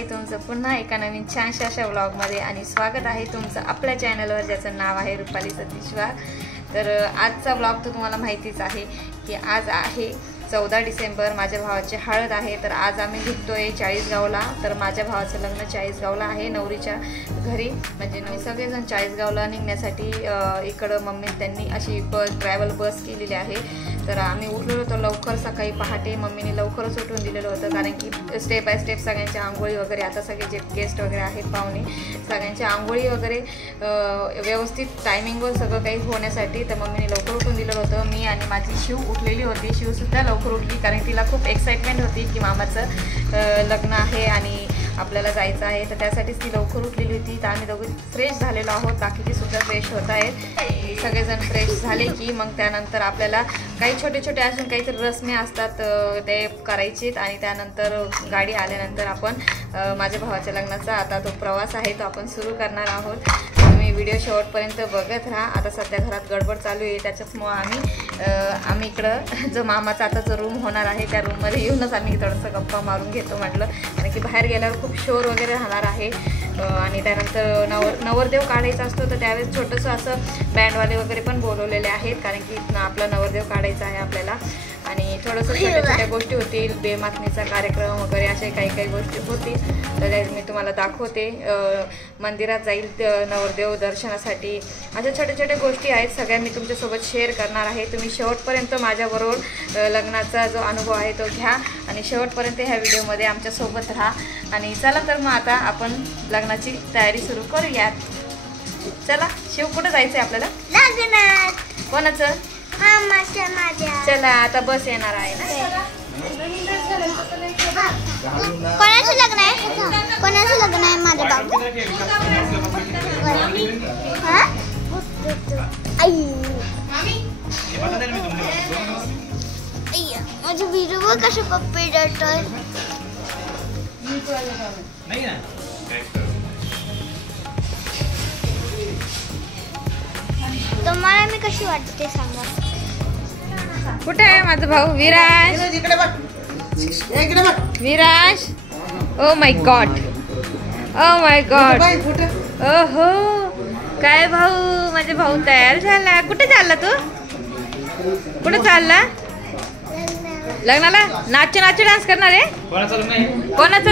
आहे तुमचं पुन्हा एका नवीन छानशा अशा व्लॉगमध्ये आणि स्वागत आहे तुमचं आपल्या चॅनलवर ज्याचं नाव आहे रुपाली सतीश वाघ। तर आजचा व्लॉग तर तुम्हाला माहितीच आहे की आज आहे 14 डिसेंबर, माझ्या भावाची हळद आहे। तर आज आम्ही निघतोय चाळीसगावला। तर माझ्या भावाचं लग्न चाळीसगावला आहे नवरीच्या घरी, म्हणजे मी सगळेजण चाळीसगावला निघण्यासाठी इकडं मम्मी त्यांनी अशी ट्रॅव्हल बस केलेली आहे। तर आम्ही उठलो होतो लवकर सकाळी पहाटे, मम्मीने लवकरच उठवून दिलेलं होतं कारण की स्टेप बाय स्टेप सगळ्यांच्या आंघोळी वगैरे, आता सगळे जे गेस्ट वगैरे आहेत पाहुणे सगळ्यांच्या आंघोळी वगैरे व्यवस्थित टायमिंगवर सगळं काही होण्यासाठी तर मम्मीने लवकर उठवून दिलेलं होतं। मी आणि माझी शिव उठलेली होती, शिवसुद्धा लवकर उठली कारण तिला खूप एक्साइटमेंट होती की मामाचं लग्न आहे आणि आपल्याला जायचं आहे, तर त्यासाठीच ती लवकर उठलेली होती। तर आम्ही दोघं फ्रेश झालेलो आहोत, बाकीचे सुद्धा फ्रेश होत आहेत। सगळेजण फ्रेश झाले की मग त्यानंतर आपल्याला काही छोटे छोटे असून काहीतरी रस्मे असतात ते करायचेत आणि त्यानंतर गाडी आल्यानंतर आपण माझ्या भावाच्या लग्नाचा आता तो प्रवास आहे तो आपण सुरू करणार आहोत। तुम्ही व्हिडिओ शेवटपर्यंत बघत राहा। आता सध्या घरात गडबड चालू आहे, त्याच्याचमुळं आम्ही इकडं जो मामाचा आता जो रूम होणार आहे त्या रूममध्ये येऊनच आम्ही थोडंसं गप्पा मारून घेतो म्हटलं, कारण की बाहेर गेल्यावर खूप शोर वगैरे राहणार आहे। आणि त्यानंतर नवरदेव काढायचा असतो तर त्यावेळेस छोटंसं असं बँडवाले वगैरे पण बोलवलेले आहेत कारण की आपला नवरदेव काढायचा आहे आपल्याला। आणि थोडंसं छोट्या छोट्या गोष्टी होतील, बेमातनीचा कार्यक्रम वगैरे अशा काही गोष्टी होतील, तर मी तुम्हाला दाखवते। मंदिरात जाईल नवरदेव दर्शनासाठी, अशा छोट्या छोट्या गोष्टी आहेत सगळ्या मी तुमच्यासोबत शेअर करणार आहे। तुम्ही शेवटपर्यंत माझ्याबरोबर लग्नाचा जो अनुभव आहे तो घ्या आणि शेवटपर्यंत ह्या व्हिडिओमध्ये आमच्यासोबत राहा। आणि चला तर मग आता आपण लग्नाची तयारी सुरू करूयात। चला शिव, कुठं जायचं आहे आपल्याला? कोणाचं? चला आता बस येणार आहे ना। कोणाचं लग्न आहे? कोणाचं लग्न आहे? माझ्या बाबू माझे व्हिडिओ कसे पप्पी जातात तुम्हाला मी कशी वाटते सांगा। कुठे आहे माझा भाऊ Viraj? Viraj, oh my God, oh my God, ओहो काय भाऊ, माझा भाऊ तयार झाला। कुठे चालला तू? कुठे चालला? लग्नाला? नाचू नाचू डान्स करणार आहे? कोणाचं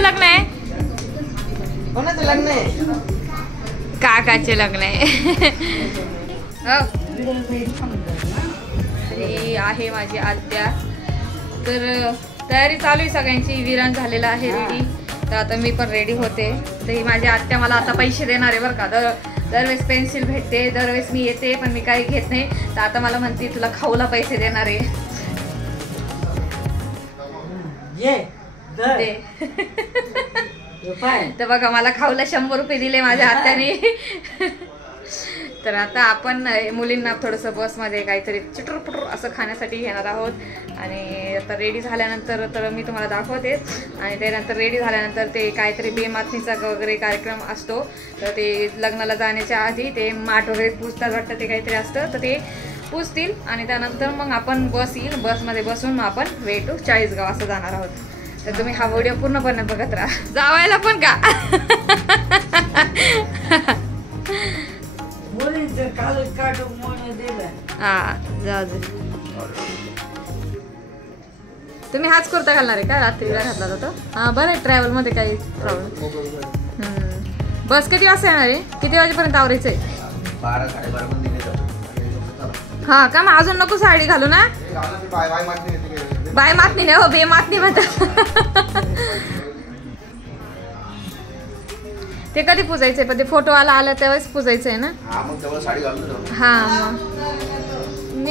लग्न आहे? कोणाचं लग्न आहे? काकाचे लग्न आहे। आहे माझी आत्या, तर तयारी चालू आहे सगळ्यांची। विरान झालेला आहे रेडी, तर आता मी पण रेडी होते। तर ही माझी आत्या मला आता पैसे देणार आहे बरं का। दरवेळेस पेन्सिल भेटते, दरवेळेस मी येते पण मी काही घेत नाही, तर आता मला म्हणते तुला खाऊला पैसे देणार आहे। तर बघा मला खाऊला 100 रुपये दिले माझ्या आत्याने। तर आता आपण मुलींना थोडंसं बसमध्ये काहीतरी चिटूरपुटूर असं खाण्यासाठी घेणार आहोत। आणि आता रेडी झाल्यानंतर तर मी तुम्हाला दाखवते। आणि त्यानंतर रेडी झाल्यानंतर ते काहीतरी बेमातनीचा वगैरे कार्यक्रम असतो, तर ते लग्नाला जाण्याच्या आधी ते माठ वगैरे पुजतात वाटतं, ते काहीतरी असतं तर ते पुजतील आणि त्यानंतर मग आपण बस येईल, बसमध्ये बसून मग आपण वे टू चाळीसगाव असं जाणार आहोत। तर तुम्ही हा व्हिडिओ पूर्णपणे बघत राहा। जावायला पण का? हा जाऊ दे। तुम्ही हाच कुर्ता घालणार आहे का? रात्रीला घातला होता? हा बरं आहे, ट्रॅव्हल मध्ये काही प्रॉब्लेम। बस किती वाजता येणार आहे? किती वाजेपर्यंत आवरायचंय? 12-12:30। हा का? मग अजून नको साडी घालू ना? बाय मातनी नाही हो, बे मातनी म्हणतात। ते कधी पुजायचंय? पण ते फोटो आला त्यावेळेस पुजायचंय ना? हा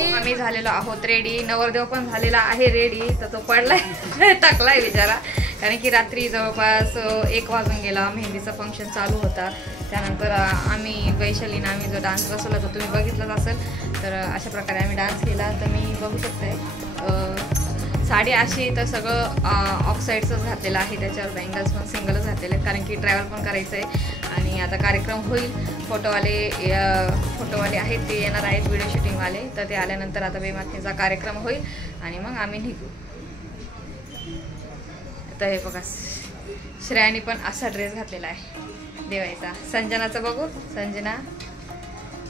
मग मी झालेलो आहोत रेडी, नवरदेव पण झालेला आहे रेडी। तर तो पडलाय टाकलाय बिचारा, कारण की रात्री जवळपास 1 वाजून गेला, मेहंदीचा फंक्शन चालू होता। त्यानंतर आम्ही वैशालीनं आम्ही जो डान्स बसवला तो तुम्ही बघितलाच असेल, तर अशा प्रकारे आम्ही डान्स केला। तर मी बघू शकते साडी अशी तर सगळं ऑक्साईडचंच घातलेलं आहे, त्याच्यावर बँगल्स पण सिंगलच घातलेले आहेत कारण की ट्रॅव्हल पण करायचं आहे। आणि आता कार्यक्रम होईल, फोटोवाले आहेत ते येणार आहेत, व्हिडिओ शूटिंगवाले, तर ते आल्यानंतर आता बेमातनीचा कार्यक्रम होईल आणि मग आम्ही निघू। आता हे बघा श्रेयाने पण असा ड्रेस घातलेला आहे दिवाळीचा. संजनाचं बघू. संजना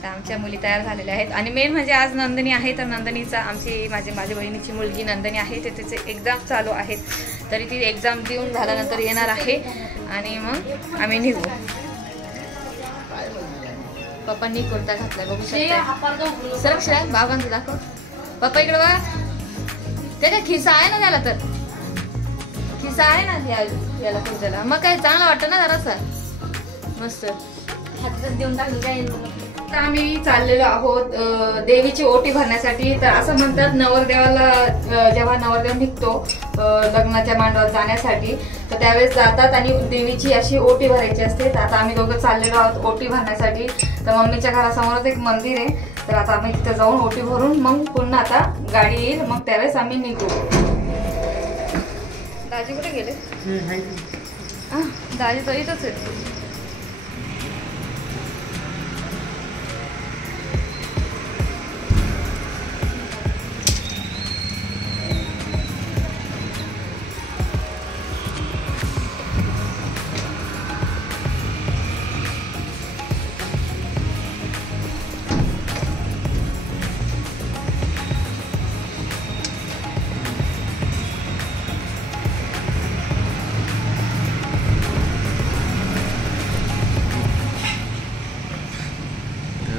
तर आमच्या मुली तयार झालेल्या आहेत. आणि मेन म्हणजे आज नंदिनी आहे. तर नंदिनीचा माझ्या बहिणीची मुलगी नंदिनी आहे. ते तिचे एक्झाम चालू आहेत. तरी ती एक्झाम देऊन झाल्यानंतर येणार आहे आणि मग आम्ही निघू. पप्पांनी कुर्ता घातलाय बघू शकता. सर श्रेया बाबांचं दाखव. पप्पा इकडे बघा. त्याचा खिसा आहे ना त्याला. तर खिसा आहे ना याला कुर्त्याला. मग काय चांगलं वाटतं ना जरासा. मस्त हातात देऊन टाकलं काय. तर आम्ही चाललेलो आहोत देवीची ओटी भरण्यासाठी. तर असं म्हणतात नवरदेवाला जेव्हा नवरदेव निघतो लग्नाच्या मांडवात जाण्यासाठी तर त्यावेळेस जातात आणि देवीची अशी ओटी भरायची असते. तर आता आम्ही दोघं चाललेलो आहोत ओटी भरण्यासाठी. तर मम्मीच्या घरासमोरच एक मंदिर आहे. तर आता आम्ही तिथे जाऊन ओटी भरून मग पुन्हा आता गाडी येईल. मग त्यावेळेस आम्ही निघू. दाजी कुठे गेले. दाजी तर इथंच आहेत.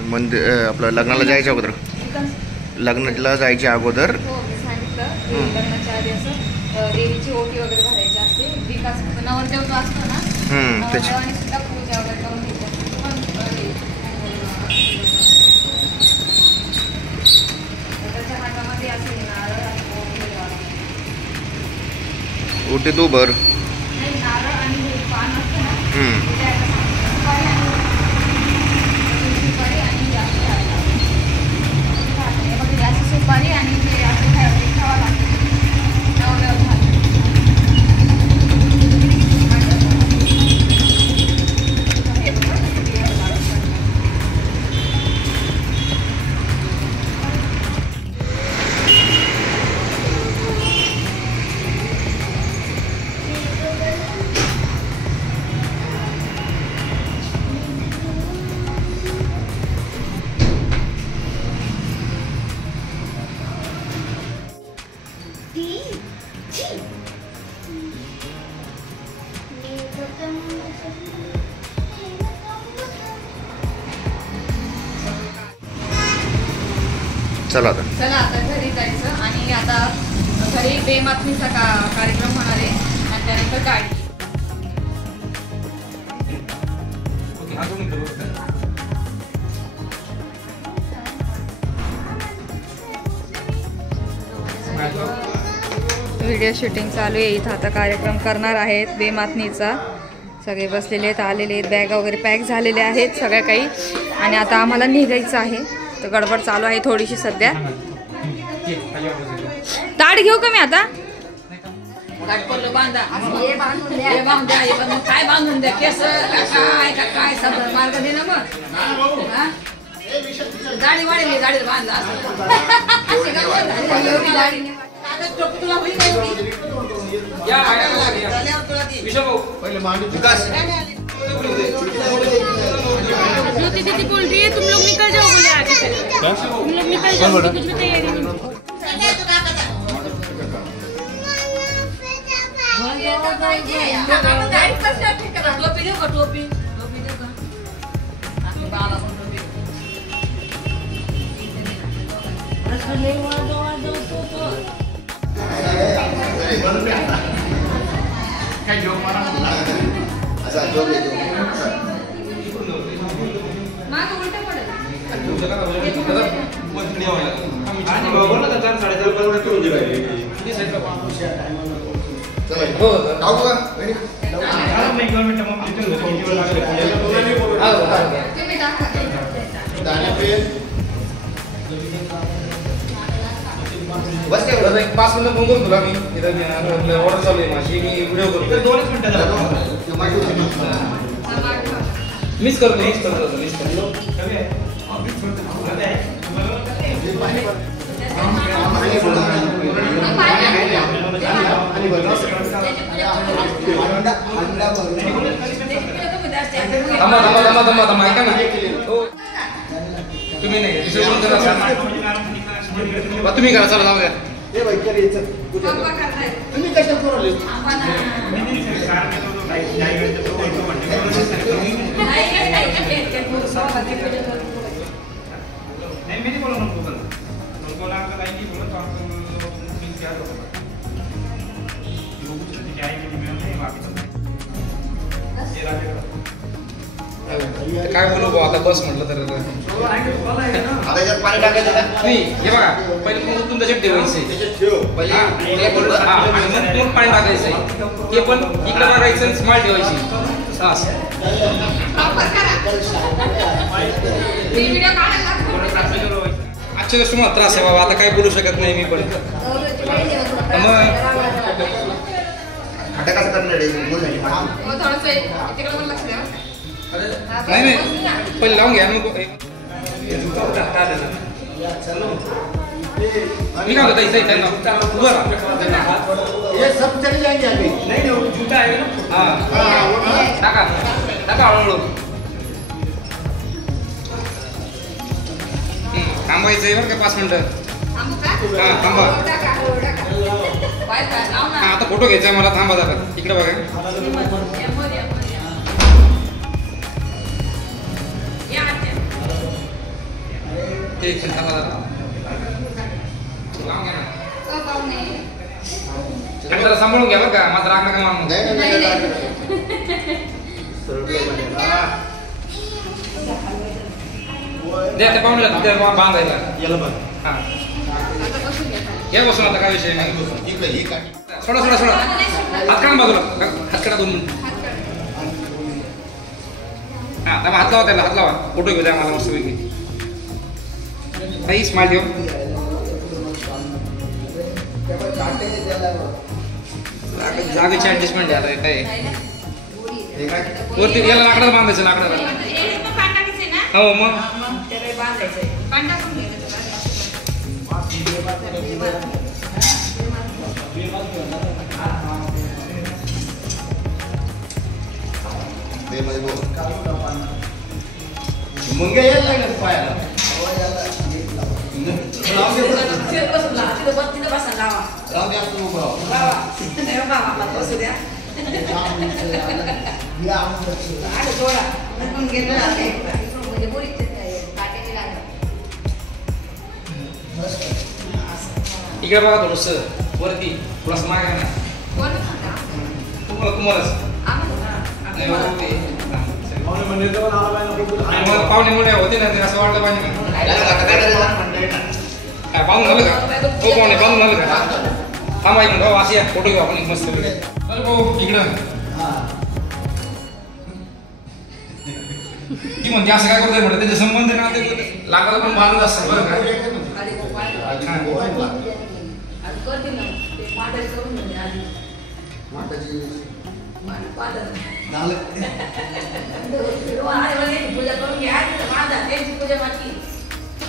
मंदिर आपलं लग्नाला जायच्या अगोदर लग्नाला जायच्या अगोदर सांगितलं लग्नाच्या आधी असं देवीची ओटी वगैरे भरायची असते. विकास नवरदेव जो असतो ना नवरदेवाने सुद्धा पूजा वगैरे करून घ्यायची असते. त्याच्या हातामध्ये असे नारळ ओटी तू भर. नारळ आणि पान असतं ना सुपारी आणि ते असं खावा लागतं. चला आता घरी जायचं आणि आता घरी बेमातमीचा कार्यक्रम होणार आहे आणि त्यानंतर गाडी. व्हिडिओ शूटिंग चालू आहे. इथं आता कार्यक्रम करणार आहेत बेमातनीचा. सगळे बसलेले आहेत, आलेले आहेत, बॅगा वगैरे पॅक झालेले आहेत सगळ्या काही. आणि आता आम्हाला निघायचं आहे. तर गडबड चालू आहे थोडीशी सध्या. ताट घेऊ का मी आता. काय बांधून द्या केस काय सगळं मार्ग दे ना. मग जाडी वाढली जाडी बांधला ज्योति दीदी बोल रही है तुम लोग निकल जाओ बोले आगे से. तुम लोग निकल जाओ कुछ भी तैयारी नहीं. टोपी देऊ का टोपी देऊ का. बस एक 5 मिनिटं बोलून तुला मी इथं ऑर्डर चालू आहे माझी. मी व्हिडिओ करतो. 2 मिनिटं मिस करतो. थांबा ऐका ना तुम्ही नाही दुसरं करा तुम्ही करा चला जाऊ द्या तुम्ही कशाला करू काय बोलू आता बस म्हटलं तर पाणी टाकायचं नाही हे बघा पहिले मग उतरून त्याच्यात ठेवायचे पहिले मग पाणी टाकायचंय ते पण इकडे मारायचं स्मार्ट ठेवायची आजच्या दिवशी मला त्रास आहे बाबा आता काय बोलू शकत नाही मी पण मग आता कसं करणार नाही पहिले लावून घ्या मग मी काय होता इथे उभं ये सब चले जाएंगे अभी नहीं जूता है ना हां टाका टाका हळूहळू थांबायचंय बरं का 5 मिनिटं हां थांबा आता फोटो घ्यायचा मला थांबा जरा इकडे बघा एक मिनिट थांबा जरा सांभाळून घ्या बरं का माझा राग नका मानू द्या ते पाहुण्याला बांधायला हां या बसून आता काय विषय नाही सोडा सोडा सोडा हात काढा बाजूला हात काढा 2 मिनिट हां त्याला हात लावा त्याला हात लावा फोटो घेऊ द्या मला मस्त पैकी काही स्मार्ट घेऊ जागेची ऍडजस्टमेंट आहे काय वरती याला लाकडाला बांधायचं लाकडाला हो मग मुंगे यायला लागलं पायाला इकडे बघा थोडस वरती थोडस मागे ना तुम्हालाच पाहुणे मुळे होते ना ते असं वाटलं पाहिजे काय पाहून झालं का हो पाहुणे पाहून झालं का थांबा एक मिनिट अशी फोटो घेऊ आपण एक मस्त इकडं ती म्हणते असं काय करतोय म्हणते त्याचे संबंध ना ते लागायला पण बांधत असतात बरं का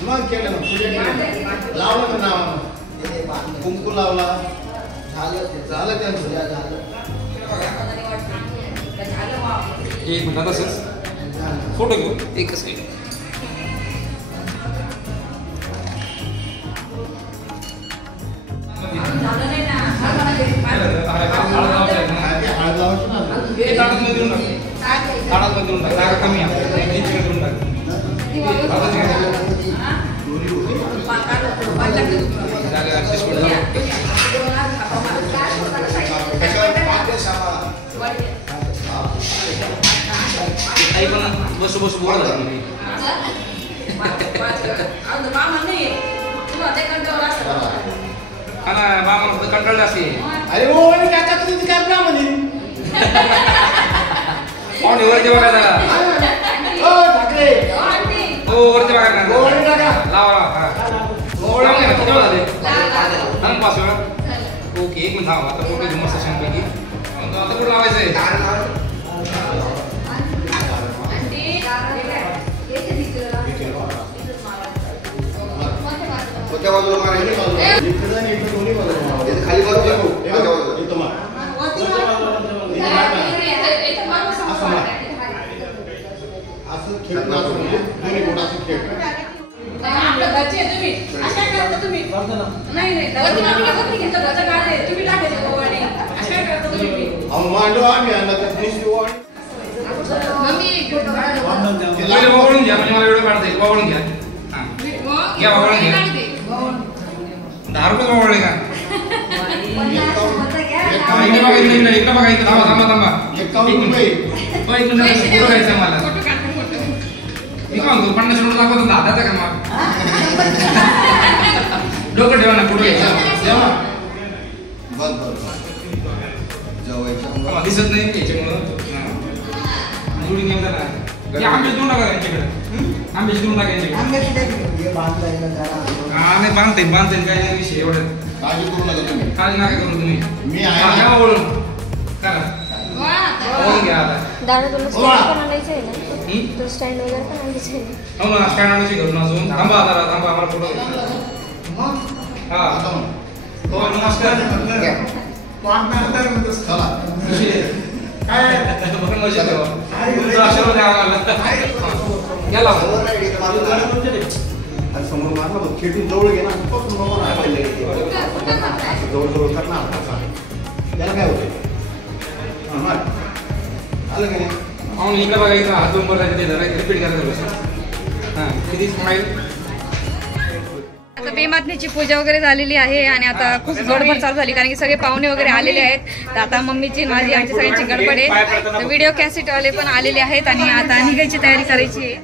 मग केलं लावलं ना कुंकू लावला झालं त्यांचं एक मिनिट तसंच फोटो घेऊ एकच मिनिट कमी आहे बसू बसू बोल मामा कंटाळले असते अरे हो काका तुम्ही काय म्हणे पाहुणे वरती बघा जरा हो ठाकरे हो वरती बघा ना लावा पाच वेळा ओके एक मिनिट थांबा आता फोटो घेऊ मस्त छानपैकी आता कुठं लावायचंय कोणत्या बाजूला मारायचं खाली बाजूला दोन्ही बोटाचे खेळ आपल्या घरचे तुम्ही अशा करता तुम्ही नाही नाही घरचं काढे तुम्ही टाकायचं गोवाने अशा करता तुम्ही मांडव आम्ही आणला तर निश्चित मम्मी पहिले वळून घ्या म्हणजे मला व्हिडिओ काढता येईल वळून घ्या हां घ्या वळून घ्या 10 रुपये वळले का इकडे बघा इकडे बघा इकडे थांबा 51 रुपये एक मिनिट फोटो घ्यायचा मला मी काय म्हणतो 50 रुपये दाखवतो दादाचा का मग डोकं ठेवा ना फोटो घ्यायचा जेव्हा बस जेवायचं दिसत नाही याच्यामुळं जुडी घेऊन ना आंब्याची देऊन टाका यांच्याकडे आंब्याची देऊन टाका यांच्याकडे नाही बांधते काय नाही विषय एवढं काळजी करू नका तुम्ही काळजी नका करू तुम्ही मी आहे घ्या वळून करा वळून घ्या आता दादा तुला स्टँड पण आणायचं आहे ना तुला स्टँड वगैरे पण आणायचं आहे ना हो ना स्टँड आणायची घरून अजून थांबा जरा थांबा आम्हाला फोटो घ्यायचा हा हो नमस्कार चला काय बघून मजा ठेवा तुमचा आशीर्वाद द्यावा लागला गेला आणि समोर मारला बघ खेटून जवळ घे ना जवळ करणार त्याला काय होतंय आलं का नाही पाहून इकडे बघा इकडे हात दोन बोलायचे ते जरा रिपीट करायचं बस हां किती स्माईल आता बेमातनीची पूजा वगैरे झालेली आहे आणि आता खूप गडबड चालू झाली कारण की सगळे पाहुणे वगैरे आलेले आहेत तर आता मम्मीची माझी आमची सगळ्यांची गडबड आहे तर व्हिडिओ कॅसेटवाले पण आलेले आहेत आणि आता निघायची तयारी करायची आहे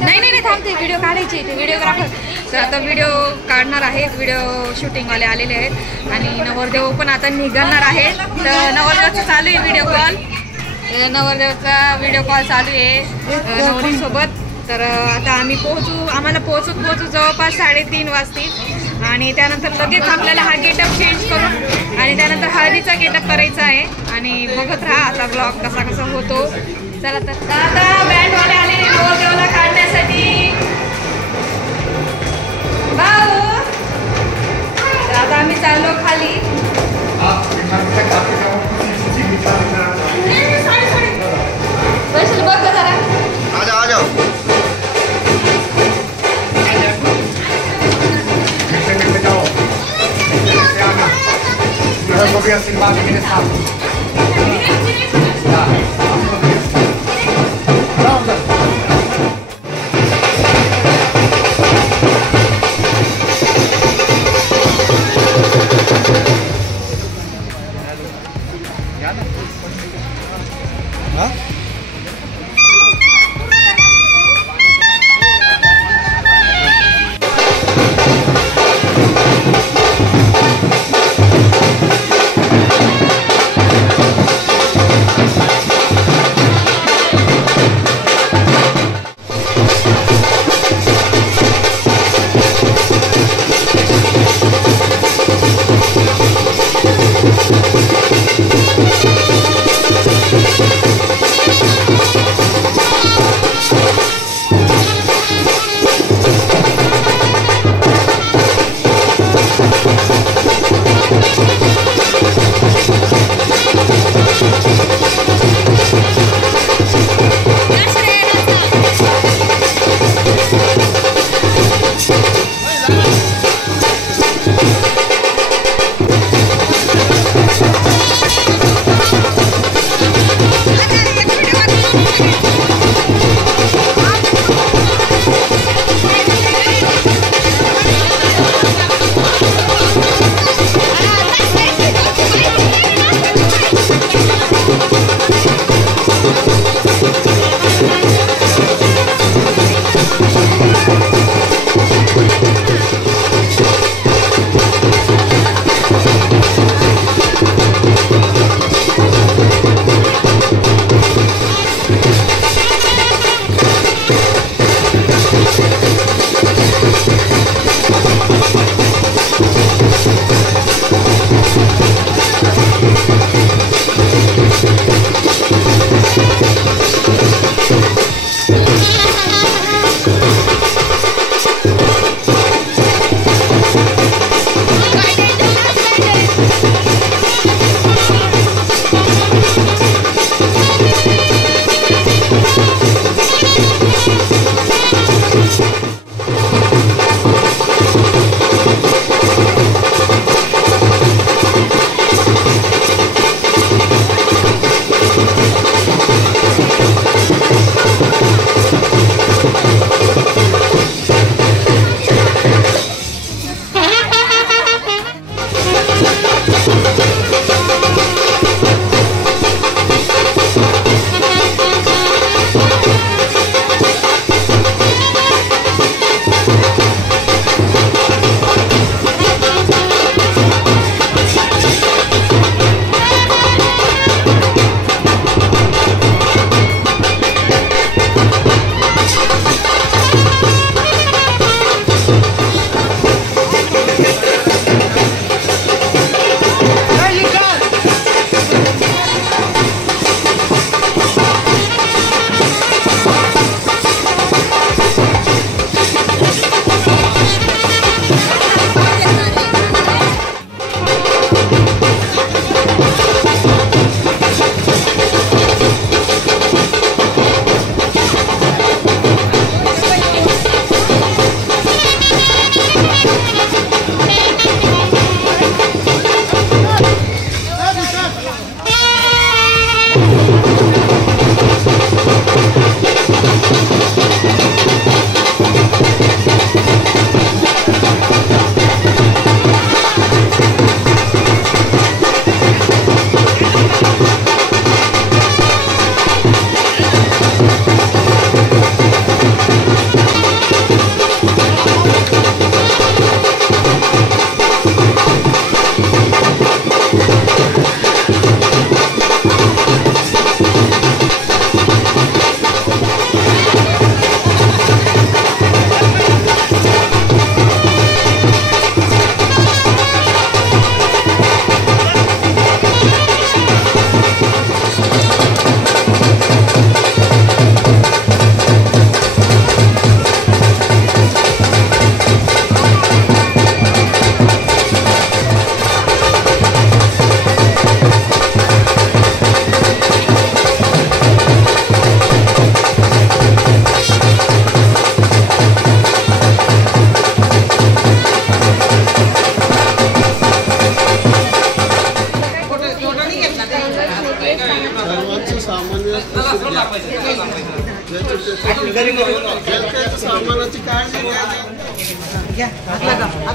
नाही थांबते व्हिडिओ काढायची ते व्हिडिओग्राफर तर आता व्हिडिओ काढणार आहेत व्हिडिओ शूटिंगवाले आलेले आहेत आणि नवरदेव पण आता निघणार आहेत तर नवरदेवचा चालू आहे व्हिडिओ कॉल चालू आहे नवरीसोबत तर आता आम्ही आम्हाला पोहोचू जवळपास 3:30 वाजतील आणि त्यानंतर लगेच आपल्याला हा गेटअप चेंज करून आणि त्यानंतर हळदीचा गेटअप करायचा आहे आणि बघत राहा आता ब्लॉग कसा होतो चला तर आता बँडवाले आले नवरदेवाला काढण्यासाठी भाऊ तर आता आम्ही चाललो खाली वैशाली बघ जरा आ जाओ Voy a hacer más de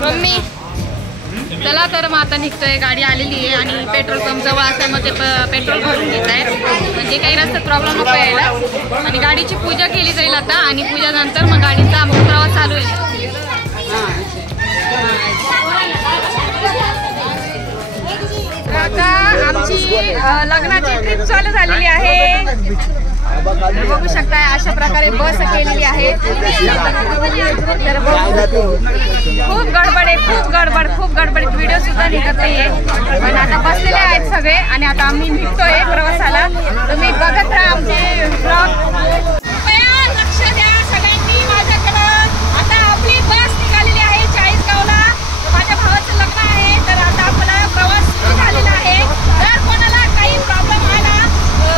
mummy चला तर मग आता निघतोय. गाडी आलेली आहे आणि पेट्रोल पंप जवळ असल्यामुळे ते पेट्रोल भरून घेत आहे. म्हणजे काही रस्त्यात प्रॉब्लेम नको यायला. आणि गाडीची पूजा केली जाईल आता आणि पूजानंतर मग गाडीचा मग प्रवास चालू आहे. आता आमची लग्नाची ट्रिप चालू झालेली आहे. बघू शकताय अशा प्रकारे बस केलेली आहे. तर खूप गडबड आहे, खूप गडबडीत व्हिडिओ सुद्धा निघत नाहीये. पण आता बसलेले आहेत सगळे आणि आता आम्ही निघतोय प्रवासाला. तुम्ही बघत राहा आमचे ब्लॉग. लक्ष द्या सगळ्यांनी माझ्याकडं. आता आपली बस निघालेली आहे चाळीसगावला. माझ्या भावाचं लग्न आहे तर आता आपला प्रवास सुरू झालेला आहे. जर कोणाला काही प्रॉब्लेम आला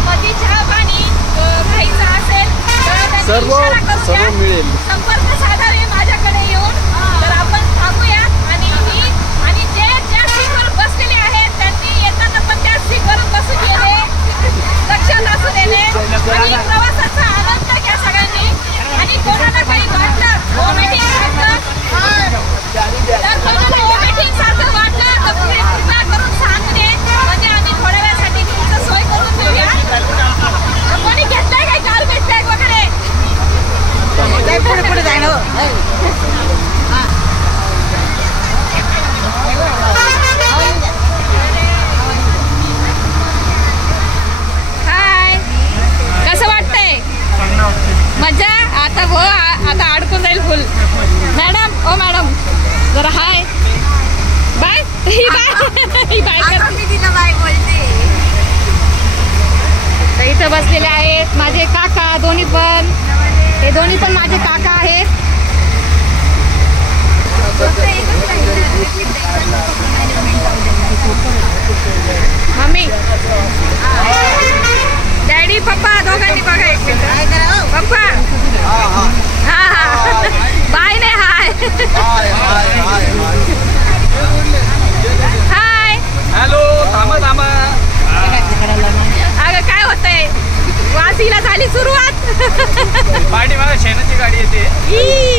मध्ये चहा पाणी घ्यायचं असेल तर सर्व मिळेल. संपर्क साधावे माझ्याकडे येऊन. तर आपण थांबूया आणि जे ज्या सीटवर बसलेले आहेत त्यांनी येताना पण त्या सीटवर बसून गेले. लक्षात असू देणे आणि प्रवासाचा आनंद घ्या सगळ्यांनी. आणि कोणाला काही वाटलं वॉमिटिंग सारखं वाटलं तर कृपया करून सांगणे. म्हणजे आम्ही थोड्या वेळासाठी तुमचं सोय करून देऊया. कोणी घेतलंय काही गार्बेज बॅग वगैरे पुढे जाय ना. हाय, कसं वाटतंय? मजा आता हो. आता अडकून जाईल फुल. मॅडम ओ मॅडम जरा हाय बाय. ही बाय तर इथं बसलेले आहेत माझे काका दोन्ही पण. हे दोन्ही पण माझे काका आहेत. मम्मी डॅडी पप्पा दोघांनी बघायचे. पप्पा हा बाय नाही हाय. Hi hello. थांबा. अगं काय होतंय? वासीला झाली सुरुवात. पाठी मला शेणाची गाडी येते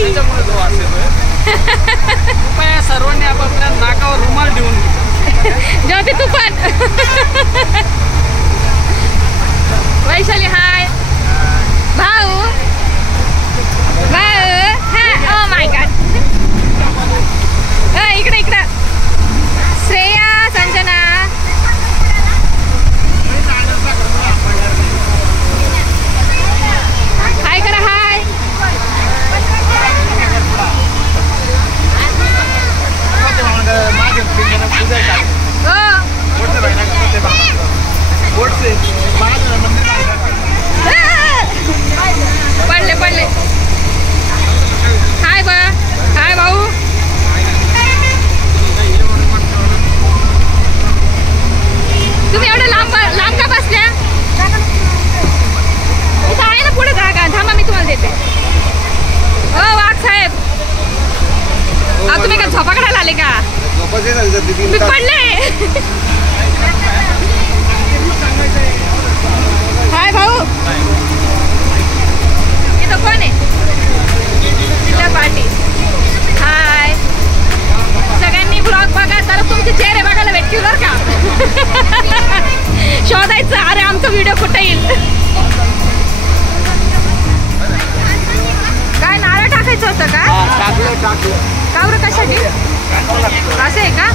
त्याच्यामुळे तो वास येतोय. कृपया सर्वांनी आपापल्या नाकावर रुमाल ठेवून ज्योती तू पण. वैशाली हाय. भाऊ हा. Oh my God. इकडे श्रेया संजना. हाय करा हाय. पडले. हाय भाऊ. तुम्ही एवढं लांब का बसल्या? इथं आहे ना पुढे जागा. थांबा मी तुम्हाला देते. हो वाघ साहेब तुम्ही का झोपा काढायला आले का? मी पडले. हाय भाऊ. इथं कोण आहे? तिथं पार्टी. हाय. सगळ्यांनी ब्लॉग बघा तर तुमचे चेहरे बघायला भेटतील बरं का. शोधायचं अरे आमचा व्हिडिओ कुठे येईल. काय नारळ टाकायचं होतं का? का बरं कशासाठी? असं आहे का?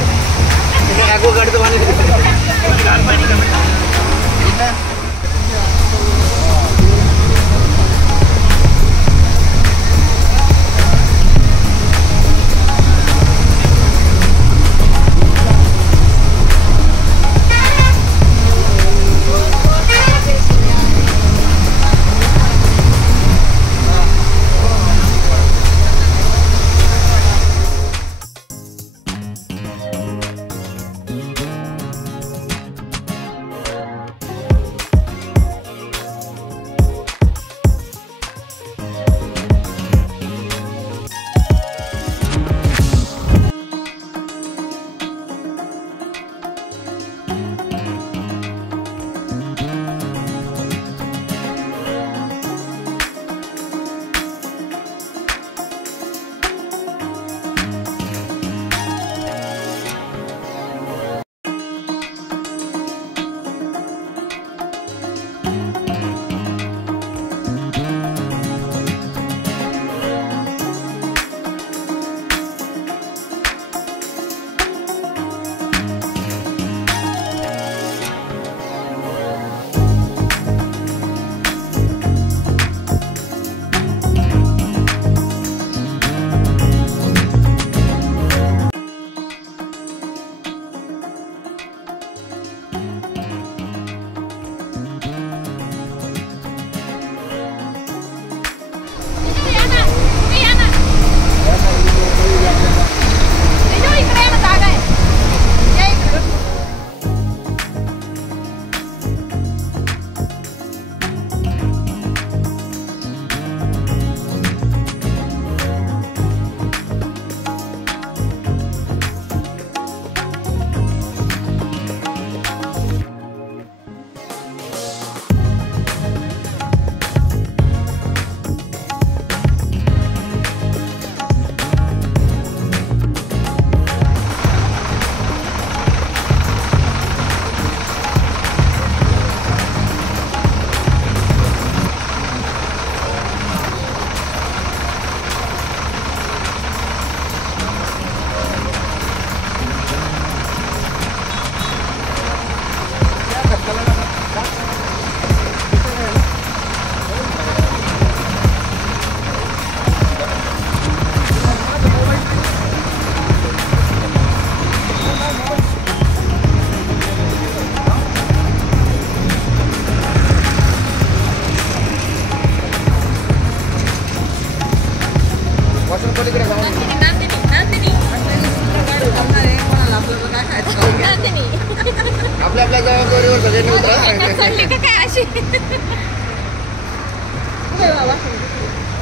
सगळ्यांनी उतरा. चढली का काय अशी?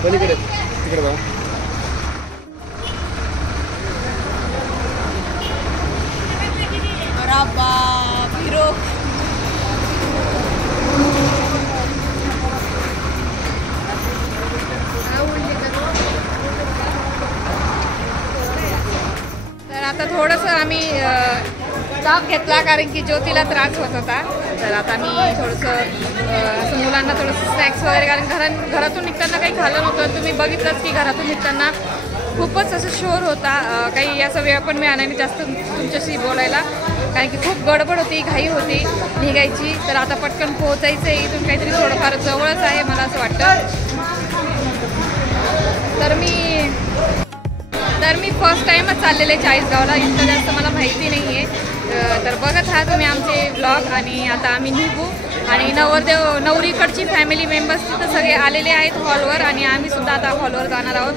पलीकडे तिकडे बाबा. हिरो तर आता थोडंसं आम्ही स्टॉप घेतला कारण की ज्योतीला त्रास होत होता. तर आता मी थोडंसं असं मुलांना थोडंसं स्नॅक्स वगैरे, कारण घरातून निघताना काही खाल्लं नव्हतं. तुम्ही बघितलंच की घरातून निघताना खूपच असं शोर होता. काही असा वेळ पण मिळाला नाही जास्त तुमच्याशी बोलायला, कारण की खूप गडबड होती, घाई होती निघायची. तर आता पटकन पोहोचायचं आहे. इथून काहीतरी थोडंफार जवळच आहे मला असं वाटतं. तर मी फर्स्ट टाईमच चाललेले चाळीसगावला, इतकं जास्त मला माहिती नाही आहे. तर बघत आहात तुम्ही आमचे ब्लॉग. आणि आता आम्ही निघू आणि नवरीकडची फॅमिली मेंबर्स तिथं सगळे आलेले आहेत हॉलवर आणि आम्ही सुद्धा आता हॉलवर जाणार आहोत.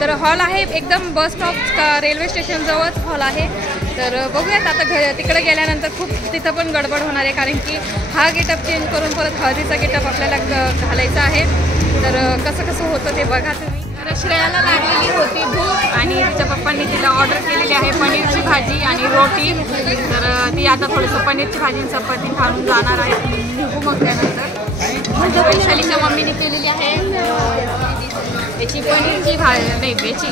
तर हॉल आहे एकदम बस स्टॉप रेल्वे स्टेशनजवळच हॉल आहे. तर बघूयात आता तिकडे गेल्यानंतर खूप तिथं पण गडबड होणार आहे, कारण की हा गेटअप चेंज करून परत हळदीचा गेटअप आपल्याला घालायचा आहे. तर कसं कसं होतं ते बघा तुम्ही. तर श्रेयाला लागलेली होती भूक आणि तिच्या पप्पांनी तिला ऑर्डर केलेली आहे पनीरची भाजी आणि रोटी. तर ती आता थोडंसं पनीरची भाजी आणि चपाती खाऊन जाणार आहे. निघू मग त्यानंतर वैशालीच्या मम्मीने केलेली आहे याची पनीरची भाजी, नाही याची.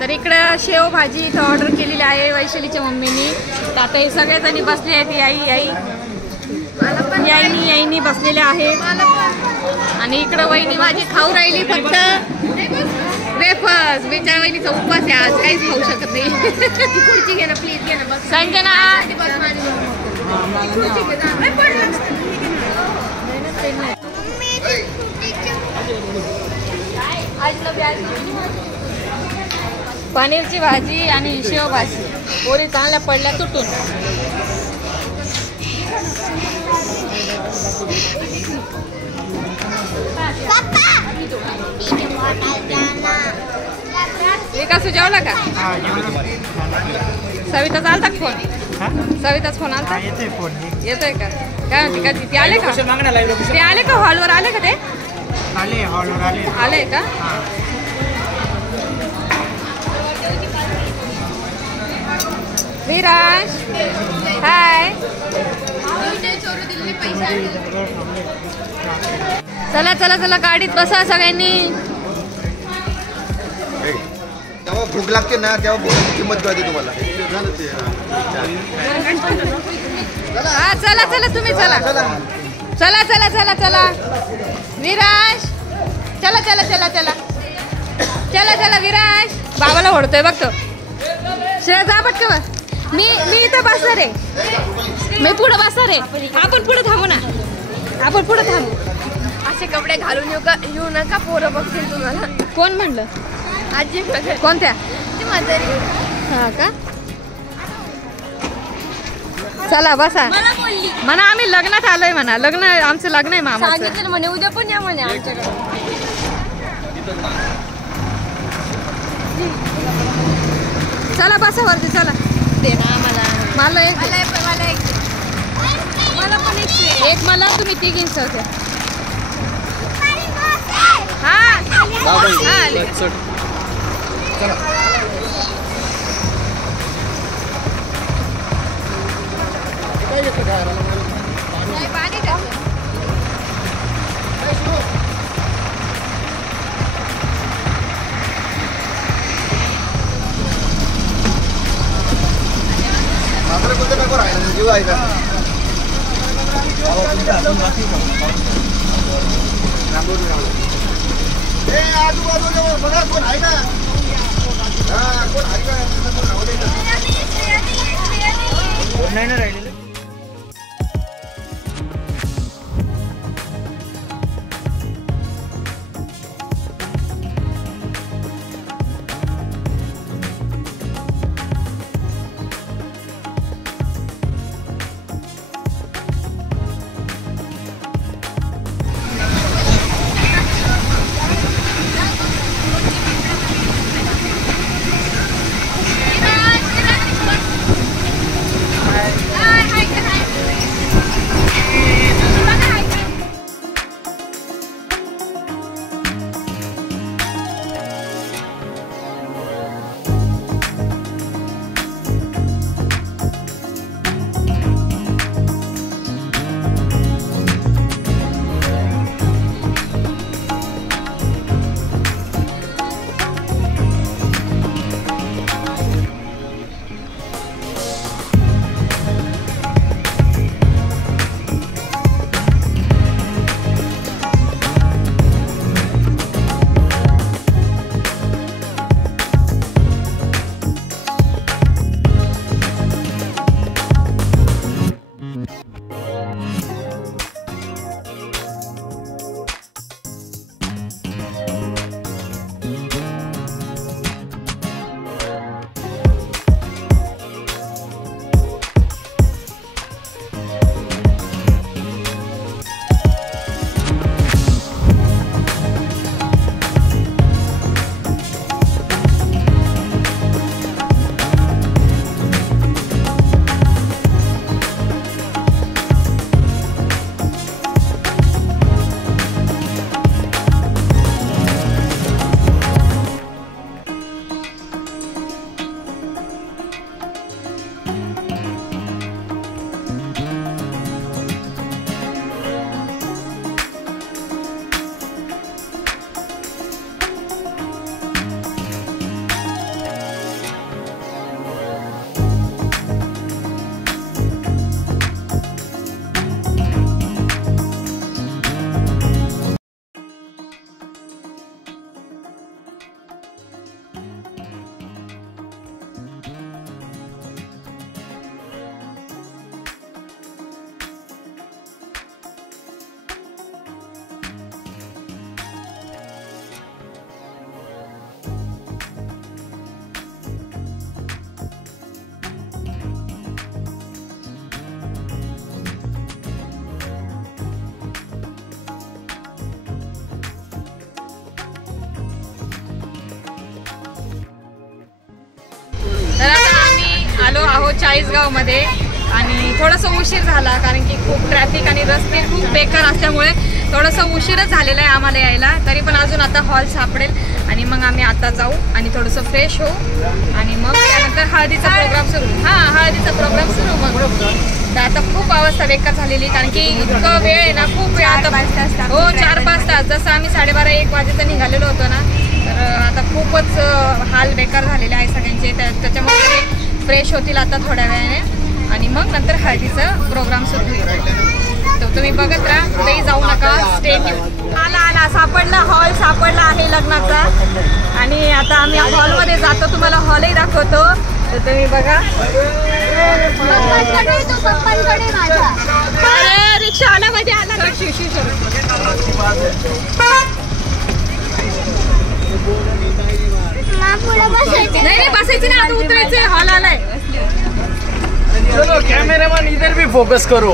तर इकडं शेव भाजी इथं ऑर्डर केलेली आहे वैशालीच्या मम्मीनी. तर आता हे सगळेजणी बसले आहेत. याईनी बसलेले आहेत आणि इकडं वहिनी माझी खाऊ राहिली फक्त वेफर्स. बेचारा वहिनीचा उपवास आहे आज, काहीच खाऊ शकत नाही. खुर्ची घे ना प्लीज, घे ना संजना. पनीरची भाजी आणि शेव भाजी पोरी चांगल्या पडल्या तुटून. विकास जेवला का? सविता चालता फोन? सविताच फोन आलता? येतोय का? काय म्हणते का ती आले का? ते आले का हॉलवर? आले का ते? आले का? विराज हाय. चला चला चला गाडीत बसा सगळ्यांनी. तेव्हा भूक लागते ना तेव्हा भूक किंमत कळते तुम्हाला. हा चला चला तुम्ही चला चला चला चला चला. विराज चला चला चला चला चला चला. विराज बाबाला ओढतोय बघतो. श्रेया जा पटकन. मी इथं बसणार आहे. मी पुढं बसणार आहे. आपण पुढे थांबू ना. आपण पुढे थांबू. असे कपडे घालून येऊ नका, पोरं बघतील तुम्हाला. कोण म्हणलं? आजी. कोणत्या? हा का? चला बसा म्हणा. आम्ही लग्नात आलोय म्हणा. आमचं लग्न आहे मामाचं म्हणे. उद्या पण या म्हणे आमच्याकडे. चला बसा वरती चला. दे ना मला. मला पण एक मला. तुम्ही तिघींच होत्या. जीव आहे का? आजूबाजूला बघा कोण आहे का? हा कोण आहे का? कोण नाही ना राहिलेलं. हाय चाळीसगावमध्ये आणि थोडंसं उशीर झाला कारण की खूप ट्रॅफिक आणि रस्ते खूप बेकार असल्यामुळे थोडंसं उशीरच झालेलं आहे आम्हाला यायला. तरी पण अजून आता हॉल सापडेल आणि मग आम्ही आता जाऊ आणि थोडंसं फ्रेश होऊ आणि मग त्यानंतर हळदीचा प्रोग्राम सुरू. हळदीचा प्रोग्राम सुरू. मग तर आता खूप अवस्था बेकार झालेली कारण की इतकं वेळ आहे ना, खूप वेळ आता 4-5 तास. जसं आम्ही 12:30-1 वाजेचा निघालेलो होतो ना, तर आता खूपच हाल बेकार झालेले आहे सगळ्यांचे. त्याच्यामुळे ते फ्रेश होतील आता थोड्या वेळाने आणि मग नंतर हळदीचा प्रोग्राम सुरू होईल. तर तुम्ही बघत राहा, कुठेही जाऊ नका, स्टे ट्यून. आला सापडला, हॉल सापडला आहे लग्नाचा आणि आता आम्ही हॉलमध्ये जातो, तुम्हाला हॉलही दाखवतो. तर तुम्ही बघा. अरे रिक्षावाला मध्ये आला. नाही बसायचं नाही, आता उतरायचं. हॉल आलाय. चलो कैमरामैन इधर भी फोकस करो.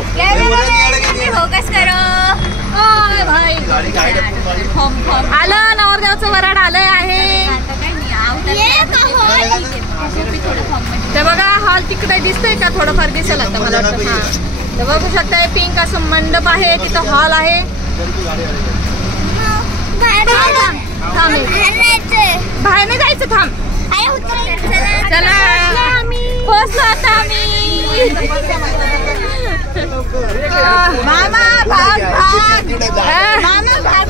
फोकस करो. भाई आलं नवरदेवाचं वराड आलंय आहे. ते बघा हॉल तिकडे दिसतंय का? थोडंफार दिसेल आता मला वाटतं. हा तर बघू शकताय पिंक असं मंडप आहे, तिथं हॉल आहे. बाहेर नाही जायचं, थांब. चला पोचलो आता आम्ही. मामा भाग भाग. मामा भाग.